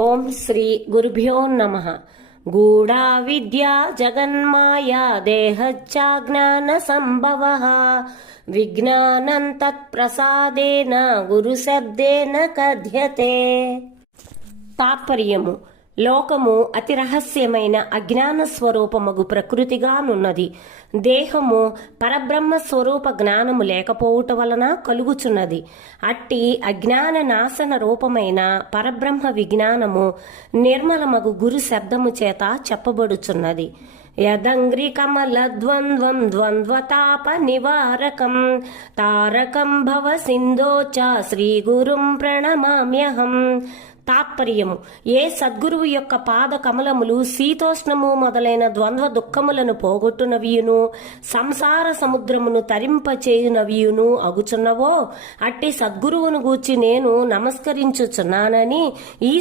ఓం శ్రీ గురుభ్యో నమ. గూఢా విద్యా జగన్మాయా దేహచ్చాజ్ఞాన సంభవ. విజ్ఞానం తత్ప్రసాదేన గురుశబ్దేన కథ్యతే. తాత్పర్యము. లోకము అతి రహస్యమైన అజ్ఞాన స్వరూపమగు ప్రకృతిగానున్నది దేహము పరబ్రహ్మ స్వరూప జ్ఞానము లేకపోవుట వలన కలుగుచున్నది. అట్టి అజ్ఞాన నాశన రూపమైన పరబ్రహ్మ విజ్ఞానము నిర్మలమగు గురు శబ్దము చేత చెప్పబడుచున్నది. యదంగ్రి కమల ద్వంద్వం ద్వంద్వతాప నివారకం తారకం భవ సింధోచ శ్రీ గురుం ప్రణమామ్యహం తాత్పర్యము. ఏ సద్గురువు యొక్క పాద కమలములు శీతోష్ణము మొదలైన ద్వంద్వ దుఃఖములను పోగొట్టునవియును? సంసార సముద్రమును తరింపచేయునవియును? అగుచున్నవో? అట్టి సద్గురువును గూర్చి నేను నమస్కరించుచున్నానని ఈ